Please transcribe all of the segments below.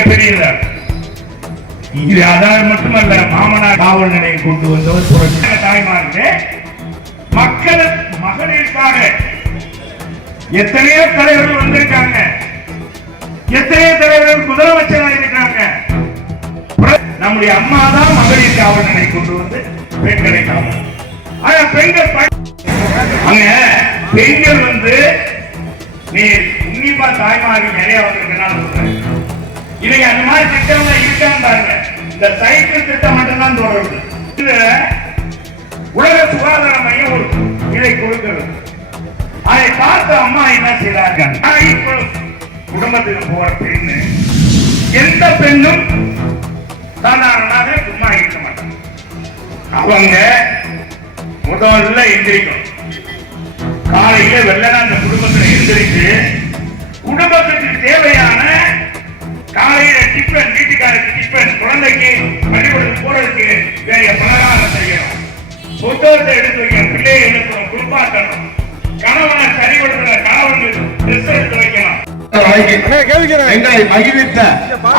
மிகப்பெரிய இது. அதாவது மட்டுமல்ல, மாமனார் காவல் நிலையம் கொண்டு வந்தவர் புரட்சி தாய்மார்களே. மக்கள் மகளிருக்காக எத்தனையோ தலைவர்கள் வந்திருக்காங்க, எத்தனையோ தலைவர்கள் முதலமைச்சராக இருக்காங்க. நம்முடைய அம்மா தான் மகளிர் காவல் நிலையம் கொண்டு வந்து பெண்களை காவல். ஆனா பெண்கள் அங்க பெண்கள் வந்து நீ உன்னிப்பா தாய்மார்கள் நிறைய வந்திருக்கனால இன்னைக்கு அந்த மாதிரி திட்டம்ல இருக்கான்னு பாருங்க. இந்த சைக்கிள் திட்டம் மட்டும்தான் தொடருது. உலக சுகாதார மையம் ஒரு இதை கொடுக்கிறது. அதை பார்த்து அம்மா என்ன செய்யறாங்க, குடும்பத்துக்கு போற பெண்ணு எந்த பெண்ணும் சாதாரணமாக சும்மா இருக்க மாட்டாங்க. அவங்க முதல்ல எந்திரிக்கணும். காலையில வெள்ளனா அந்த குடும்பத்தில் எந்திரிச்சு குடும்பத்துக்கு தேவையான காலையில டிஃபன், வீட்டுக்காரருக்கு டிஃபன், குழந்தைக்கு பள்ளிக்கூடத்துக்கு போறதுக்கு வேண்டிய பலகாரம் செய்யணும், புத்தகத்தை எடுத்து வைக்கணும், பிள்ளையை எடுக்கணும், குளிப்பாட்டணும், கணவனை சரிபடுத்துற கணவனுக்கு ட்ரெஸ் எடுத்து வைக்கணும். எங்களை மகிழ்வித்த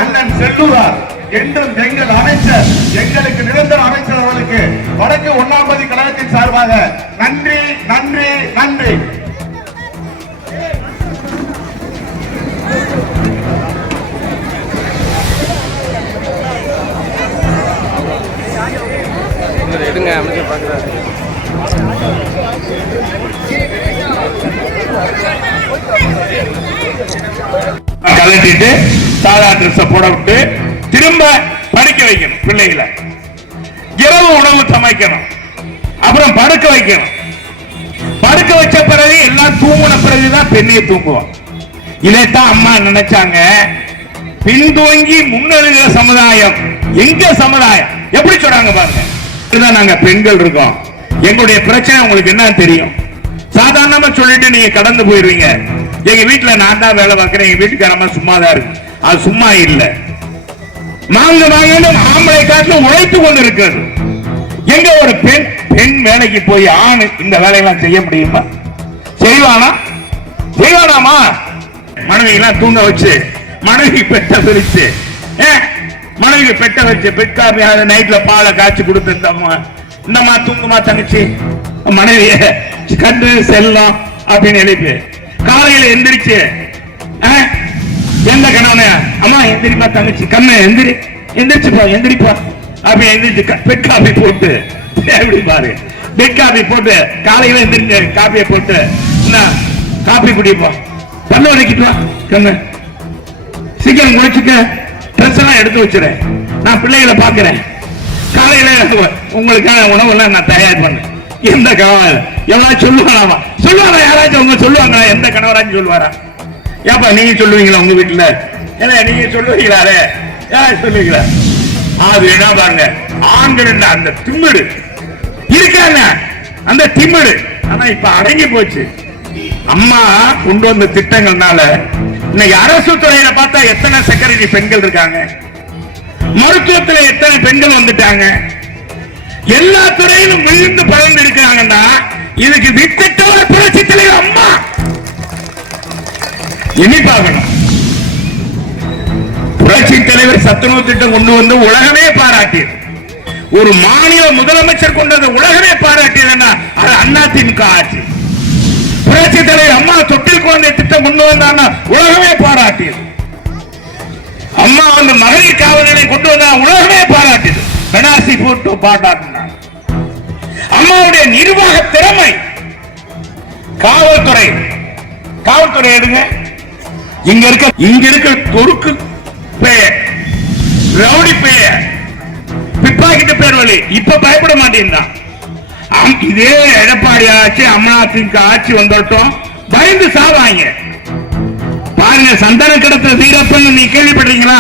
அண்ணன் செல்லூரார் என்றும் எங்கள் அமைச்சர், எங்களுக்கு நிரந்தர அமைச்சர் அவர்களுக்கு வடக்கு 1ஆம் கழகத்தின் சார்பாக நன்றி நன்றி நன்றி. எடுங்க அமைச்சர் பார்க்குறாரு. கலட்டிட்டு சாதா ட்ரெஸ் போட விட்டு திரும்ப படிக்க வைக்கணும் பிள்ளைகளை. இரவு உணவு சமைக்கணும், அப்புறம் படுக்க வைக்கணும். படுக்க வச்ச பிறகு எல்லாம் தூங்கின பிறகுதான் பெண்ணையை தூங்குவோம். இதைத்தான் அம்மா நினைச்சாங்க. பின்தூங்கி முன்னெழுகிற சமுதாயம் எங்க சமுதாயம் எப்படி சொல்றாங்க பாருங்க. நாங்க பெண்கள் இருக்கோம், எங்களுடைய பிரச்சனை உங்களுக்கு என்ன தெரியும். சாதாரணமா சொல்லிட்டு நீங்க கடந்து போயிருவீங்க. எங்க வீட்டுல நான் தான் வேலை பார்க்கிறேன், எங்க வீட்டுக்காரமா சும்மா தான் இருக்கு. அது சும்மா இல்ல, நாங்க ஆம்பளை காட்டுல உழைத்து கொண்டு இருக்கிறது. எங்க ஒரு பெண் பெண் வேலைக்கு போய் ஆண் இந்த வேலையெல்லாம் செய்ய முடியுமா? செய்வானா? செய்வானாமா? மனைவி எல்லாம் தூங்க வச்சு, மனைவி பெட்ட பிரிச்சு, மனைவி பெட்ட வச்சு பெட்காபி நைட்ல பாலை காய்ச்சி கொடுத்து இந்தம்மா தூங்குமா தங்கச்சி, மனைவிய கண்டு செல்லம் அப்படின்னு எழுப்பி காலையில எந்திரிச்சு எந்த கணவன அம்மா எந்திரிப்பா தங்கச்சி, கண்ண எந்திரி, எந்திரிச்சுப்பா எந்திரிப்பா அப்படி எந்திரிச்சு பெட் காபி போட்டு எப்படி பாரு, பெட் காபி போட்டு காலையில எந்திரிச்சு காபியை போட்டு காபி குடிப்போம், பல்ல வரைக்கிட்டு வா கண்ணு, சீக்கிரம் குளிச்சுக்க, ட்ரெஸ் எல்லாம் எடுத்து வச்சுறேன், நான் பிள்ளைகளை பாக்குறேன், காலையில உங்களுக்கான உணவு எல்லாம் நான் தயார் பண்ணேன். எந்த கணவர் எவ்வளவு சொல்லுவாராமா? சொல்லுவாங்க யாராச்சும் உங்க சொல்லுவாங்களா? எந்த கணவராச்சும் சொல்லுவாரா? ஏப்பா நீங்க சொல்லுவீங்களா உங்க வீட்டுல? ஏன்னா நீங்க சொல்லுவீங்களாரு, யாரும் சொல்லுவீங்களா? அது என்ன பாருங்க, ஆண்கள் அந்த திமிரு இருக்காங்க, அந்த திமிரு. ஆனா இப்ப அடங்கி போச்சு. அம்மா கொண்டு வந்த திட்டங்கள்னால இன்னைக்கு அரசு துறையில பார்த்தா எத்தனை செக்ரட்டரி பெண்கள் இருக்காங்க, மருத்துவத்தில் எத்தனை பெண்கள் வந்துட்டாங்க, எல்லா துறையிலும் விழுந்து பறந்து இருக்காங்கன்னா இதுக்கு வித்திட்டோட புரட்சி தலைவர் அம்மா. இனி பார்க்கணும், புரட்சி தலைவர் சத்துணவு திட்டம் கொண்டு வந்து உலகமே பாராட்டியது. ஒரு மாநில முதலமைச்சர் கொண்டது உலகமே பாராட்டியதுன்னா அது அதிமுக ஆட்சி. புரட்சி தலைவர் அம்மா தொட்டில் குழந்தை திட்டம் கொண்டு வந்தாங்க, உலகமே பாராட்டியது. அம்மா வந்து மகளிர் காவல் நிலையம் கொண்டு வந்தா உலகமே பாராட்டியது, பெனாசி போட்டு பாராட்டினாங்க. அம்மாவுடைய நிர்வாக திறமை, காவல்துறை, காவல்துறை எடுங்க, இங்க இருக்க தொருக்கு பெயர், ரவுடி பெயர், பிப்பாக்கிட்ட பேர் வழி இப்ப பயப்பட மாட்டேன். இதே எடப்பாடி ஆட்சி அதிமுக ஆட்சி வந்துட்டோம் பயந்து சாவாங்க பாருங்க. சந்தன கடத்த வீரப்பன் நீ கேள்விப்பட்டீங்களா?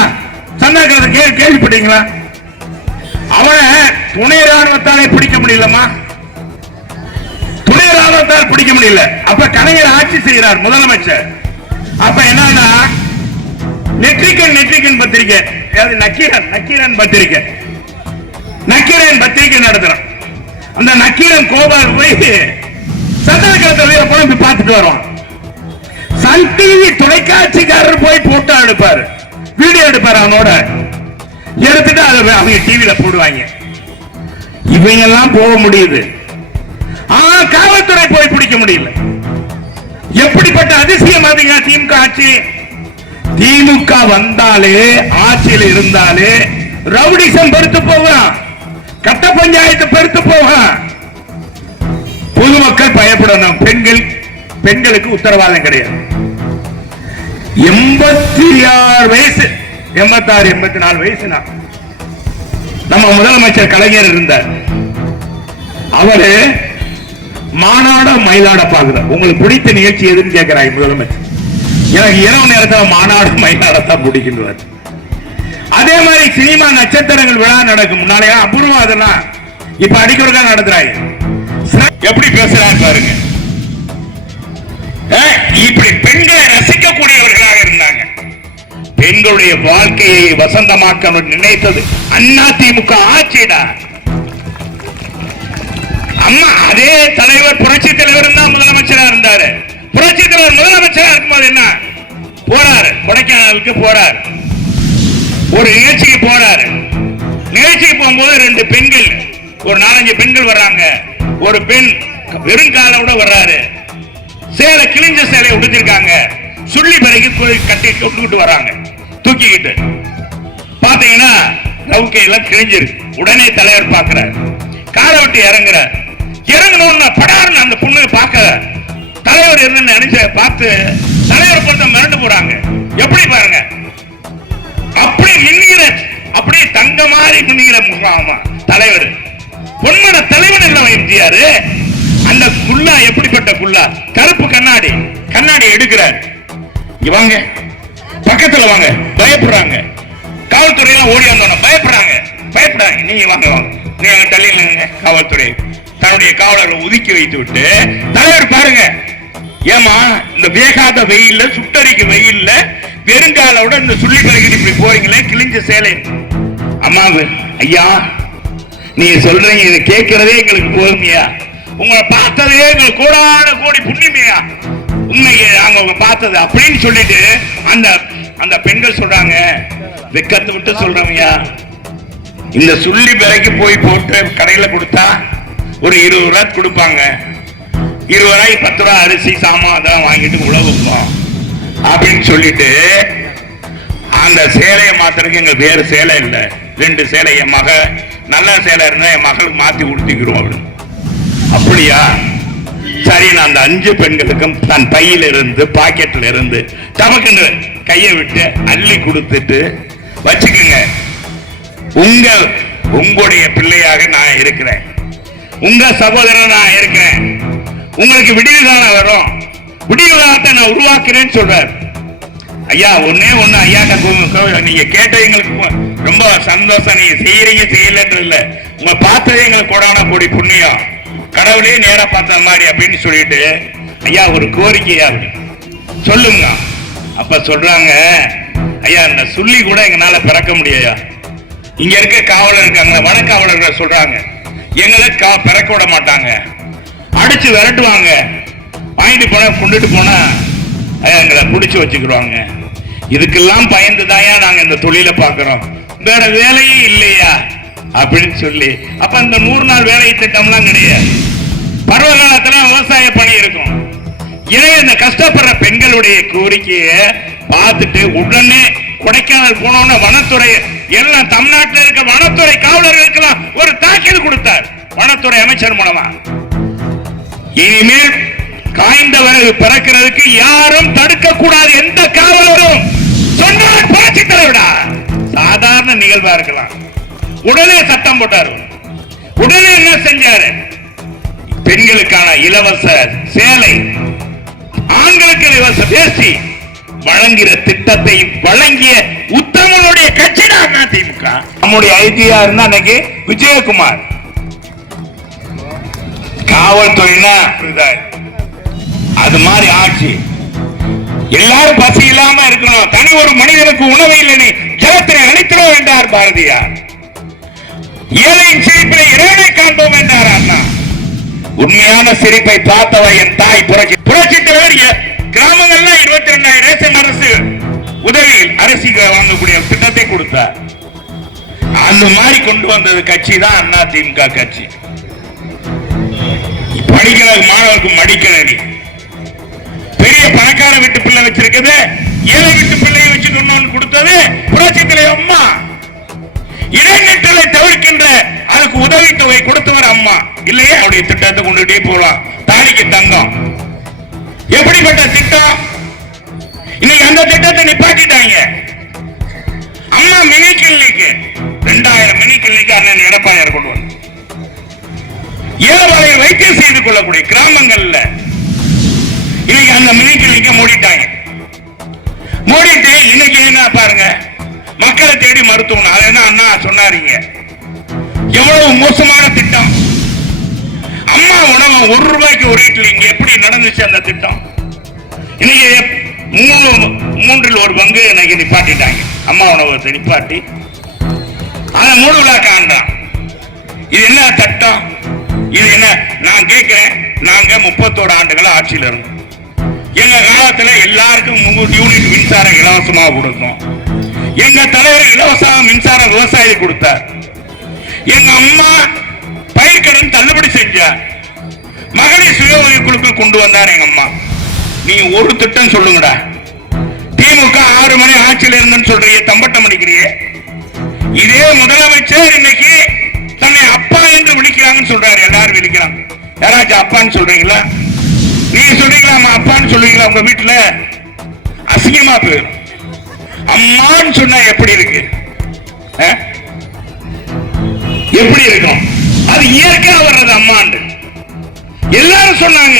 சந்தன கடத்த கேள்விப்பட்டீங்களா? அவனை துணை ராணுவத்தாலே பிடிக்க முடியலமா? துணை ராணுவத்தால் பிடிக்க முடியல. அப்ப கலைஞர் ஆட்சி செய்கிறார் முதலமைச்சர். அப்ப என்னன்னா நெற்றிக்கன் பத்திரிகை, நக்கீரன் பத்திரிகை, நக்கீரன் பத்திரிகை நடத்துறான். அந்த நக்கீரன் கோபால் போய் சந்தன கடத்த வீரப்பனை போய் பார்த்துட்டு வரோம். சன் டிவி தொலைக்காட்சிக்காரர் போய் போட்டோ எடுப்பாரு, வீடியோ எடுப்பார் அவனோட, எடுத்துட்டு அதை அவங்க டிவியில போடுவாங்க. இவங்க எல்லாம் போக முடியுது, ஆனா காவல்துறை போய் பிடிக்க முடியல. எப்படிப்பட்ட அதிசயம் பாத்தீங்க திமுக ஆட்சி. திமுக வந்தாலே, ஆட்சியில் இருந்தாலே ரவுடிசம் பெருத்து போகும், கட்ட பஞ்சாயத்து பெருத்து போகும். பொதுமக்கள் பயப்படணும். பெண்களுக்கு உத்தரவாதம் கிடையாது. 86 வயசு, 86 84 வயசு நம்ம முதலமைச்சர் கலைஞர் இருந்தார். அவரு மாநாட மயிலாட பாக்குறார். உங்களுக்கு பிடித்த நிகழ்ச்சி எதுன்னு கேட்கிறாய் முதலமைச்சர். எனக்கு இரவு நேரத்தில் மாநாடு மயிலாடத்தான் பிடிக்கின்றார். அதே மாதிரி சினிமா நட்சத்திரங்கள் விழா நடக்கும். முன்னாலேயா அபூர்வம், அதெல்லாம் இப்ப அடிக்கொருக்கா நடத்துறாங்க. எப்படி பேசுறாரு பாருங்க. இப்படி பெண்களை ரசிக்கக்கூடியவர்களாக இருந்தாங்க. பெண்களுடைய வாழ்க்கையை வசந்தமாக்க நினைத்தது அண்ணா திமுக ஆட்சிடா. அம்மா அதே தலைவர், புரட்சி தலைவர் தான் முதலமைச்சரா இருந்தாரு. புரட்சி தலைவர் முதலமைச்சரா இருக்கும்போது என்ன போறாரு, கொடைக்கானலுக்கு போறாரு, ஒரு நிகழ்ச்சிக்கு போறாரு. நிகழ்ச்சிக்கு போகும்போது 2 பெண்கள், ஒரு 4-5 பெண்கள் வர்றாங்க. ஒரு பெண் வெறும் காலோட வர்றாரு. சேலை, கிழிஞ்ச சேலையை உடுத்திருக்காங்க. சுள்ளி பிறகு கட்டி விட்டுக்கிட்டு வர்றாங்க, தூக்கிக்கிட்டு. பாத்தீங்கன்னா ரவுக்கையெல்லாம் கிழிஞ்சிருக்கு. உடனே தலைவர் பார்க்கிறார், காரை விட்டு இறங்குறார். இறங்கணும்னு படாருன்னு அந்த பொண்ணு பார்க்க தலைவர் இருந்து நினைச்ச பார்த்து தலைவர் பொறுத்த மிரண்டு போறாங்க. எப்படி பாருங்க, அப்படி மின்னிற, அப்படியே தங்க மாதிரி மின்னிற முகாமா தலைவர். பொன்மன தலைவன் இல்ல எம்ஜிஆர். அந்த குல்லா எப்படிப்பட்ட குல்லா, கருப்பு கண்ணாடி, கண்ணாடி எடுக்கிறார். இங்க வாங்க, பக்கத்துல வாங்க, பயப்படுறாங்க. காவல்துறையெல்லாம் ஓடி வந்தோம், பயப்படுறாங்க. நீங்க வாங்க வாங்க, நீங்க தள்ளி நில்லுங்க. காவல்துறை தன்னுடைய காவலர்களை ஒதுக்கி வைத்து விட்டு தலைவர் பாருங்க, ஏமா இந்த வேகாத வெயில்ல, சுட்டரிக்கு வெயில்ல வெறுங்காலோட இந்த சுள்ளி பழகிட்டு இப்படி போறீங்களே, கிழிஞ்ச சேலை. அம்மா ஐயா, நீங்க சொல்றீங்க, இதை கேட்கிறதே எங்களுக்கு போதுமையா, உங்களை பார்த்ததே எங்களுக்கு கோடான கோடி புண்ணியமையா, உண்மைக்கு நாங்க பார்த்தது அப்படின்னு சொல்லிட்டு அந்த பெண்கள் சொல்றாங்க, வெக்கத்தை விட்டு சொல்றவங்க. இந்த சுள்ளி பிறகு போய் போட்டு கடையில கொடுத்தா ஒரு 20 ரூபாய் கொடுப்பாங்க. 20 ரூபாய் 10 ரூபாய் அரிசி சாமான் அதெல்லாம் வாங்கிட்டு உழவுப்போம் அப்படின்னு சொல்லிட்டு அந்த சேலையை மாத்திரக்கு எங்க வேறு சேலை இல்லை, 2 சேலை என் மக நல்ல சேலை இருந்தா என் மகளுக்கு மாத்தி உடுத்திக்கிறோம் அப்படின்னு. அப்படியா, சரி. நான் அந்த 5 பெண்களுக்கும் தன் பையில இருந்து, பாக்கெட்ல இருந்து தமக்குன்னு கையை விட்டு அள்ளி கொடுத்துட்டு, வச்சுக்குங்க, உங்களுடைய பிள்ளையாக நான் இருக்கிறேன், உங்க சகோதரன் நான் இருக்கிறேன், உங்களுக்கு விடிவு காலம் வரும், விடிவு காலத்தை நான் உருவாக்குறேன்னு சொல்றார். ஐயா ஒண்ணே ஒண்ணு ஐயா, நீங்க கேட்ட எங்களுக்கு ரொம்ப சந்தோஷம். நீங்க செய்யறீங்க செய்யலன்றது இல்ல, உங்க பார்த்ததே எங்களுக்கு கோடான கோடி புண்ணியம், கடவுளே நேரா பார்த்த மாதிரி அப்படின்னு சொல்லிட்டு, ஐயா ஒரு கோரிக்கையா சொல்லுங்க. அப்ப சொல்றாங்க, ஐயா இந்த சுள்ளி கூட எங்களால பிறக்க முடியா. இங்க இருக்க காவலர் இருக்காங்க, வனக்காவலர்கள் சொல்றாங்க, எங்களை பிறக்க விட மாட்டாங்க, அடிச்சு விரட்டுவாங்க, வாங்கிட்டு போனா கொண்டுட்டு போனா எங்களை பிடிச்சு வச்சுக்கிடுவாங்க. இதுக்கெல்லாம் பயந்துதாயா நாங்க இந்த தொழிலை பார்க்கிறோம், வேற வேலையே இல்லையா அப்படின்னு சொல்லி. அப்ப இந்த 100 நாள் வேலை திட்டம்லாம் கிடையாது. பருவ காலத்துல விவசாய பணி இருக்கும். எனவே இந்த கஷ்டப்படுற பெண்களுடைய கோரிக்கையை பார்த்துட்டு உடனே கொடைக்கானல் போனோம்னா வனத்துறை எல்லாம் தமிழ்நாட்டில் இருக்க வனத்துறை காவலர்களுக்கெல்லாம் ஒரு தாக்கீது கொடுத்தார் வனத்துறை அமைச்சர் மூலமா. இனிமேல் காய்ந்த விறகு பிறக்கிறதுக்கு யாரும் தடுக்க கூடாது, எந்த காவலரும் சொன்னார் புரட்சி தலைவரா. சாதாரண நிகழ்வா இருக்கலாம், உடனே சட்டம் போட்டாரு. உடனே என்ன செஞ்சாரு, பெண்களுக்கான இலவச சேலை, ஆண்களுக்கு இலவச வேஷ்டி வழங்குகிற திட்டத்தை வழங்கிய உத்தமனுடைய கட்சி தான் திமுக. நம்முடைய ஐடியா இருந்தா அன்னைக்கு விஜயகுமார். காவல்துறைனா அது மாதிரி ஆட்சி. எல்லாரும் பசி இல்லாம இருக்கணும், தனி ஒரு மனிதனுக்கு உணவு இல்லை, ஜலத்தினை அளிக்கிறோம் என்றார் பாரதியார். ஏழையின் சிரிப்பினை இறைவனை காண்போம் என்றார் அண்ணா. உண்மையான சிரிப்பை பார்த்தவ என் தாய் புரட்சி தலைவர். கிராமங்கள்ல 22,000 ரேஷன் அரசு உதவியில் அரிசி வாங்கக்கூடிய திட்டத்தை கொடுத்தார். அந்த மாதிரி கொண்டு வந்தது கட்சி தான் அதிமுக கட்சி. படிக்கிற மாணவருக்கு மடிக்கணி, பெரிய பணக்கார வீட்டு பிள்ளை வச்சிருக்கிறது ஏழை வீட்டு பிள்ளையை வச்சு கொண்டு கொடுத்தது புரட்சி தலைவர் அம்மா. இடைநிற்றலை தவிர்க்கின்ற அதுக்கு உதவித்தொகை கொடுத்தவர் அம்மா. இல்லையே அவருடைய திட்டத்தை கொண்டுட்டே போலாம். தாலிக்கு தங்கம் எப்படிப்பட்ட திட்டம்? இன்னைக்கு அந்த திட்டத்தை நிப்பாட்டிட்டாங்க. அம்மா மினி கிளினிக் 2000 மினி கிளினிக் அண்ணன் எடப்பாடியார் கொண்டு வந்து ஏழைகளை வைத்தியம் செய்து கொள்ளக்கூடிய கிராமங்கள்ல இன்னைக்கு அந்த மினி கிளினிக்க மூடிட்டாங்க. மூடிட்டு இன்னைக்கு என்ன பாருங்க, மக்களை தேடி மருத்துவம். அது என்ன அண்ணா சொன்னாருங்க, எவ்வளவு மோசமான திட்டம். அம்மா உணவு 1 ரூபாய்க்கு ஒரு இட்லி. இங்க எப்படி நடந்துச்சு அந்த திட்டம்? இன்னைக்கு 3 ஒரு பங்கு இன்னைக்கு நிப்பாட்டிட்டாங்க. அம்மா உணவகத்தை நிப்பாட்டி அதை 3 விழா காண்றான். இது என்ன சட்டம்? இது என்ன? நான் கேட்கிறேன், நாங்க 31 ஆண்டுகள் ஆட்சியில் இருந்தோம். எங்க காலத்துல எல்லாருக்கும் 3 யூனிட் மின்சாரம் இலவசமாக கொடுத்தோம். எங்க தலைவர் இலவச மின்சாரம் விவசாயி கொடுத்தார். எங்க அம்மா பயிர்க்கடன் தள்ளுபடி செஞ்சார். மகளிர் சுய உதவி குழுக்கள் கொண்டு வந்தார் எங்க அம்மா. நீ ஒரு திட்டம் சொல்லுங்கடா. திமுக 6 மணி ஆட்சியில் இருந்தன்னு சொல்றீங்க, தம்பட்டம் அடிக்கிறீங்க. இதே முதலமைச்சர் இன்னைக்கு தன்னை அப்பா என்று விழிக்கிறாங்கன்னு சொல்றாரு. எல்லாரும் விழிக்கிறாங்க. யாராச்சும் அப்பான்னு சொல்றீங்களா? நீங்க சொல்றீங்களா அப்பான்னு சொல்றீங்களா? உங்க வீட்டுல அசிங்கமா போயிடும். அம்மான்னு சொன்னா எப்படி இருக்கு? எப்படி இருக்கும்? அது இயற்கையா வர்றது அம்மான்னு எல்லாரும் சொன்னாங்க.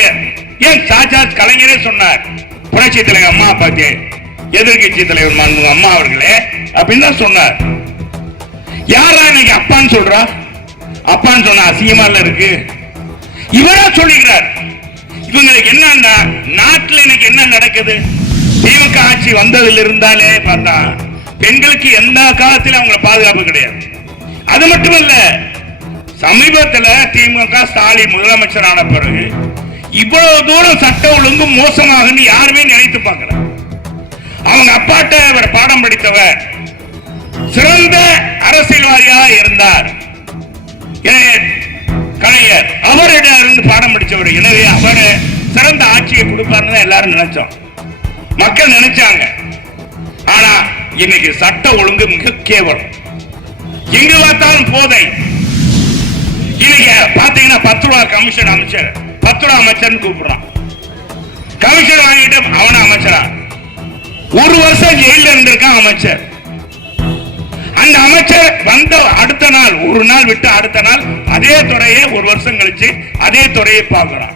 ஏன் சாச்சாத் கலைஞரே சொன்னார், புரட்சி தலைவர் அம்மா பார்த்து எதிர்கட்சி தலைவர் அம்மா அவர்களே அப்படின்னு தான் சொன்னார். யாரா இன்னைக்கு அப்பான்னு சொல்றா? அப்பான்னு சொன்னா அசிங்கமா இருக்கு. இவரா சொல்லுகிறார். இவங்களுக்கு என்னன்னா, நாட்டில் இன்னைக்கு என்ன நடக்குது? திமுக ஆட்சி வந்ததில் இருந்தாலே பார்த்தா பெண்களுக்கு எந்த காலத்தில் அவங்க பாதுகாப்பு கிடையாது. அது மட்டுமல்ல, சமீபத்தில் திமுக ஸ்டாலின் முதலமைச்சர் ஆன பிறகு இவ்வளவு தூரம் சட்ட ஒழுங்கு மோசமாக யாருமே நினைத்து பார்க்கல. அவங்க அப்பாட்ட அவர் பாடம் படித்தவர், சிறந்த அரசியல்வாதியாக இருந்தார் கலைஞர். அவரிடம் இருந்து பாடம் படித்தவர். எனவே அவர் சிறந்த ஆட்சியை கொடுப்பார்னு எல்லாரும் நினைச்சோம், மக்கள் நினைச்சாங்க. ஆனா இன்னைக்கு சட்ட ஒழுங்கு மிக கேவலம். எங்கு பார்த்தாலும் போதை. இன்னைக்கு பாத்தீங்கன்னா 10 ரூபா கமிஷன் அமைச்சர், 10 ரூபா அமைச்சர் கூப்பிடுறான். கமிஷன் வாங்கிட்டு அவன அமைச்சரா 1 வருஷம் ஜெயில இருந்திருக்கான் அமைச்சர். அந்த அமைச்சர் வந்த அடுத்த நாள், ஒரு நாள் விட்டு அடுத்த நாள் அதே துறையை 1 வருஷம் கழிச்சு அதே துறையை பார்க்கிறான்.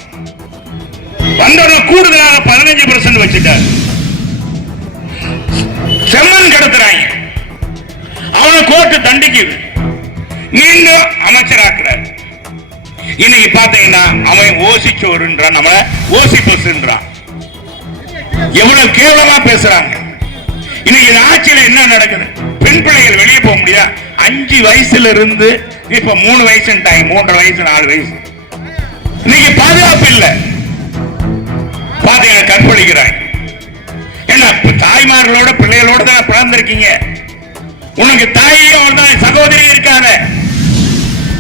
வந்தவன கூடுதலாக 15% வச்சுட்டார். செம்மன் கடத்துறாங்க. அவனை கோர்ட்டு தண்டிக்குது. மீண்டும் அமைச்சராக்குறார். இன்னைக்கு பாத்தீங்கன்னா அவன் ஓசிச்சோருன்றான், நம்மள ஓசி பஸ்ன்றான். எவ்வளவு கேவலமா பேசுறாங்க. இன்னைக்கு ஆட்சியில் என்ன நடக்குது? பெண் பிள்ளைகள் வெளியே போக முடியாது. 5 வயசுல இருந்து இப்ப 3 வயசு, 3.5 வயசு, 4 வயசு. இன்னைக்கு பாதுகாப்பு இல்லை. பாத்தீங்கன்னா கற்பழிக்கிறாங்க. ஏன்னா தாய்மார்களோட பிள்ளைகளோட தான் பிறந்திருக்கீங்க. உனக்கு தாயும் சகோதரி இருக்காங்க.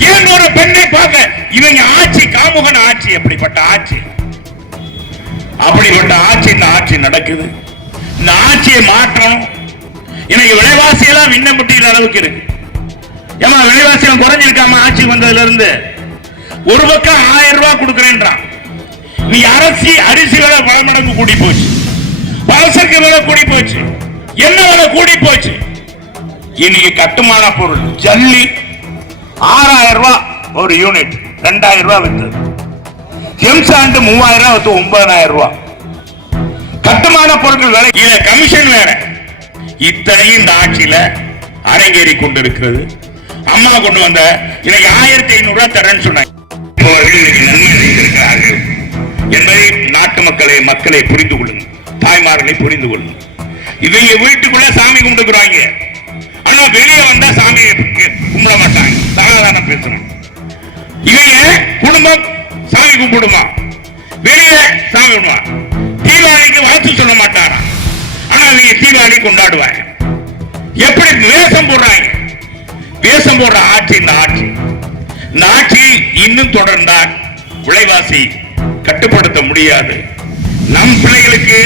ஏன் ஒரு பெண்ணை பார்க்க இவங்க ஆட்சி காமுகன் ஆட்சி. அப்படிப்பட்ட ஆட்சி, அப்படிப்பட்ட ஆட்சி இந்த ஆட்சி நடக்குது. இந்த ஆட்சியை மாற்றணும். இன்னைக்கு விலைவாசி எல்லாம் விண்ண முட்டிற அளவுக்கு இருக்கு. ஏமா விலைவாசி குறைஞ்சிருக்காம ஆட்சி வந்ததுல இருந்து? ஒரு பக்கம் 1000 ரூபாய் கொடுக்கிறேன்றான். நீ அரிசி விலை பல மடங்கு கூடி போச்சு, பலசரக்கு விலை கூடி போச்சு, என்ன விலை கூடி போச்சு. இன்னைக்கு கட்டுமான பொருள் ஜல்லி 6000 ரூபாய் ஒரு யூனிட், 2000 ரூபாய் வித்தது. எம்சாண்ட் 3000 வித்து 9000 ரூபாய். கட்டுமான பொருட்கள் விலை, இத கமிஷன் வேற. இத்தனையும் இந்த ஆட்சியில அரங்கேறி கொண்டிருக்கிறது. அம்மா கொண்டு வந்த இன்னைக்கு 1500 ரூபாய் தரேன்னு சொன்னாங்க. நன்மை அடைந்திருக்கிறார்கள் என்பதை நாட்டு மக்களை புரிந்து கொள்ளுங்க, தாய்மார்களை புரிந்து கொள்ளுங்க. இவங்க வீட்டுக்குள்ள சாமி கும்பிட்டுக்கிறாங்க, ஆனா வெளியே வந்தா சாமியை கும்பிட மாட்டாங்க, சமாதானம் பேசுறாங்க. இவங்க குடும்பம் சாமி கும்பிடுமா, வெளியே சாமி கும்பிடுமா, தீபாவளிக்கு வாழ்த்து சொல்ல மாட்டாரா, ஆனா அவங்க தீபாவளி கொண்டாடுவாங்க. எப்படி வேஷம் போடுறாங்க? வேஷம் போடுற ஆட்சி இந்த ஆட்சி. இந்த ஆட்சி இன்னும் தொடர்ந்தால் விலைவாசி கட்டுப்படுத்த முடியாது. நம் பிள்ளைகளுக்கு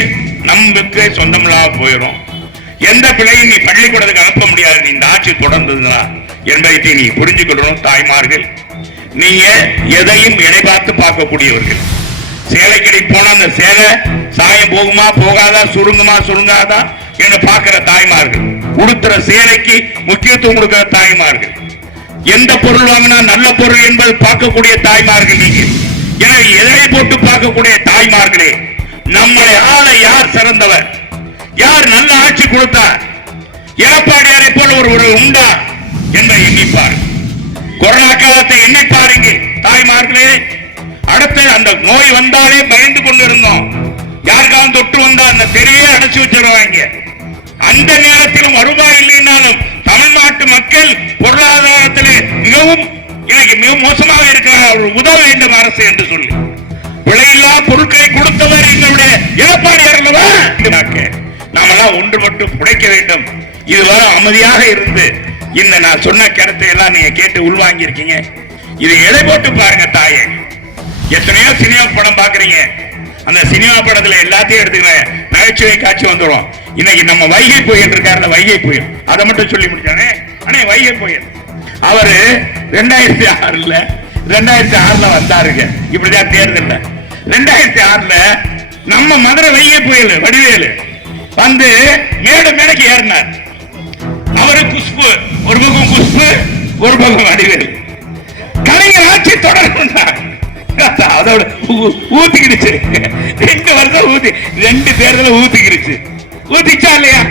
நமக்கு சொந்தமில்லாம போயிடும். எந்த பிள்ளையும் நீ பள்ளிக்கூடத்துக்கு அனுப்ப முடியாது இந்த ஆட்சி தொடர்ந்ததுனா என்பதை நீ புரிஞ்சுக்கொள்ளணும். தாய்மார்கள், நீங்க எதையும் எடை பார்த்து பார்க்கக்கூடியவர்கள். சேலைக்கடி போன அந்த சேலை சாயம் போகுமா போகாதா, சுருங்குமா சுருங்காதா என்று பார்க்கிற தாய்மார்கள், உடுத்துற சேலைக்கு முக்கியத்துவம் கொடுக்கிற தாய்மார்கள், எந்த பொருள் வாங்கினா நல்ல பொருள் என்பது பார்க்கக்கூடிய தாய்மார்கள் நீங்க. எனவே எதை போட்டு பார்க்கக்கூடிய தாய்மார்களே, நம்மளை ஆள யார் சிறந்தவர், யார் நல்ல ஆட்சி கொடுத்தார், எடப்பாடியாரை போல ஒரு உண்டா என்பதை எண்ணிப்பார். கொரோனா காலத்தை எண்ணி பாருங்க தாய்மார்களே. அடுத்து அந்த நோய் வந்தாலே பயந்து கொண்டு இருந்தோம். யாருக்காவது தொற்று வந்தா அந்த தெருவே அடைச்சு வச்சிருவாங்க. அந்த நேரத்திலும் வருவாய் இல்லைனாலும் தமிழ்நாட்டு மக்கள் பொருளாதாரத்தில் மிகவும் மோசமாக இருக்கிறார். ஒரு உதவ வேண்டும் அரசு என்று சொல்லி விலையில்லா பொருட்களை கொடுத்தவர் எங்களுடைய எடப்பாடியார். நாமெல்லாம் ஒன்றுபட்டு புடைக்க வேண்டும். இதுவரை அமைதியாக இருந்து இந்த நான் சொன்ன கருத்தை எல்லாம் நீங்க கேட்டு உள்வாங்கி இருக்கீங்க. இதை எடை போட்டு பாருங்க தாயே. எத்தனையோ சினிமா படம் பாக்குறீங்க. அந்த சினிமா படத்துல எல்லாத்தையும் எடுத்துக்கிறேன், நகைச்சுவை காட்சி வந்துடும். இன்னைக்கு நம்ம வைகை புயல் இருக்காருல, வைகை புயல், அதை மட்டும் சொல்லி முடிச்சானே. அண்ணே வைகை புயல் அவரு 2006ல வந்தாருங்க. இப்படிதான் தேர்தல் 2006ல நம்ம மதுரை வைகை புயல் வடிவேலு வந்து மேடைக்கு ஏறினார். அவரு குஷ்பு ஒரு பக்கம், குஷ்பு ஒரு பக்கம் வடிவேலு. கலைஞர் ஆட்சி தொடரணும் அதோட ஊத்திக்கிடுச்சு. 2 வருஷம் ஊத்தி 2 தேர்தல ஊத்திக்கிடுச்சு. ஊத்திச்சா இல்லையா?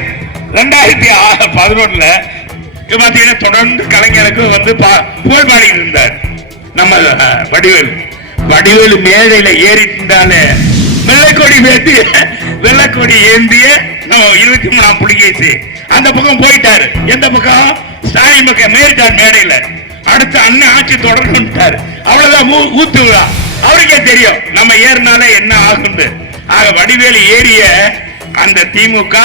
2011ல பாத்தீங்கன்னா தொடர்ந்து கலைஞருக்கு வந்து புகழ் பாடி இருந்தார் நம்ம வடிவேலு மேடையில ஏறிட்டு இருந்தாலே வெள்ளக்கொடி ஏந்திய நம்ம 23ஆம் புலிகேசி அந்த பக்கம் போயிட்டாரு. எந்த பக்கம்? ஸ்டாலின் பக்கம் மேறிட்டார் மேடையில. அடுத்த அண்ணன் ஆட்சி தொடர்ந்துட்டாரு. அவ்வளவுதான் ஊத்து விழா. அவருக்கே தெரியும் நம்ம ஏறினாலே என்ன ஆகும். ஆக வடிவேலு ஏறிய அந்த திமுக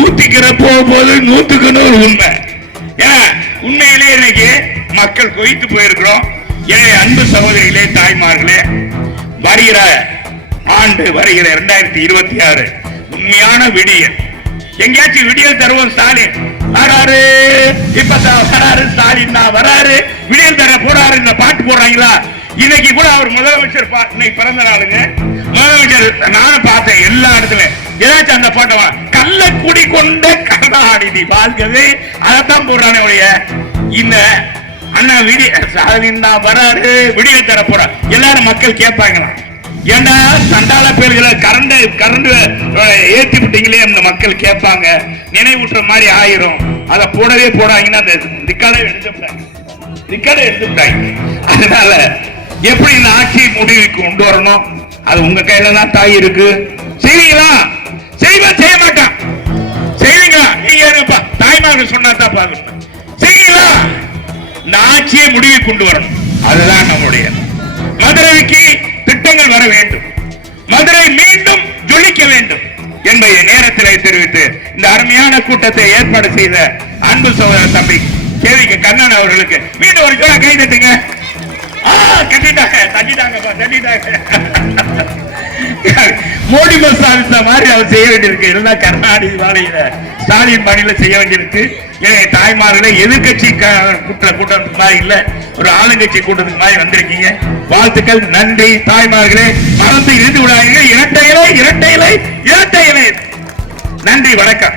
ஊத்திக்கிற போது 100க்கு 100 உண்மை. ஏன்னா உண்மையிலே இன்னைக்கு மக்கள் கொய்த்து போயிருக்கிறோம். எனவே அன்பு சகோதரிகளே, தாய்மார்களே, வருகிற ஆண்டு வருகிற 2026 உண்மையான விடியல். எங்கேயாச்சும் விடியல் தருவோம். ஸ்டாலின் வராரு, இப்பதான் வராரு, ஸ்டாலின் தான் வராரு, விடியல் தர போறாரு இந்த பாட்டு போடுறாங்களா? இன்னைக்கு கூட அவர் முதலமைச்சர் இன்னைக்கு பிறந்த நாளுங்க. முதலமைச்சர் நானும் பார்த்தேன் எல்லா இடத்துல ஏதாச்சும் அந்த பாட்டை கள்ளக்குடி கொண்ட கருணாநிதி வாழ்கவே அதைத்தான் போடுறானே ஒழிய இந்த அண்ணா ஸ்டாலின் தான் வராரு, விடியல் தர போற எல்லாரும் மக்கள் கேட்பாங்களா? ஏன்னா சண்டால பேர்களை கரண்ட் ஏற்றி விட்டீங்களே அந்த மக்கள் கேட்பாங்க. நினைவூட்டுற மாதிரி ஆயிரும். அதை போடவே போடாங்கன்னா அந்த ரிக்கார்டை எடுத்துட்டாங்க. அதனால எப்படி இந்த ஆட்சி முடிவுக்கு கொண்டு வரணும், அது உங்க கையில தான் தாய் இருக்கு. செய்வீங்களா? செய்ய மாட்டான். செய்வீங்களா? நீங்க தாய்மார்கள் சொன்னா தான் பாக்கணும். செய்வீங்களா? இந்த ஆட்சியை முடிவுக்கு கொண்டு வரணும். அதுதான் நம்முடைய மதுரைக்கு திட்டங்கள் வர வேண்டும். மதுரை மீண்டும் ஜொலிக்க வேண்டும் என்பதை நேரத்தில் தெரிவித்து இந்த அருமையான கூட்டத்தை ஏற்பாடு செய்த அன்பு சகோதரர் தம்பி கேவிக்கு கண்ணன் அவர்களுக்கு மீண்டும் ஒரு ஜோரா கை தட்டுங்க. மோடி மசாலா மாதிரி அவர் செய்ய வேண்டியிருக்கு. எல்லாம் கருணாநிதி வாழையில ஸ்டாலின் பாணியில செய்ய வேண்டியிருக்கு. எனவே தாய்மார்களை எதிர்கட்சி கூட்டத்துக்கு மாதிரி இல்ல, ஒரு ஆளுங்கட்சி கூட்டத்துக்கு மாதிரி வந்திருக்கீங்க. வாழ்த்துக்கள், நன்றி. தாய்மார்களே மறந்து இருந்து விடாதீங்க. இரட்டை இலை. நன்றி, வணக்கம்.